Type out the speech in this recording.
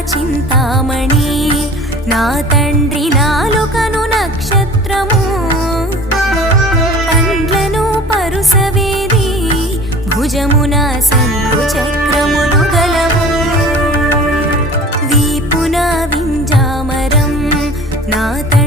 చింతామణి నా తండ్రి నాలుకను నక్షత్రము. పండ్లను పరుసవేది భుజమున సంగు చక్రములు గలము వీపున వింజామరం నా తండ్రి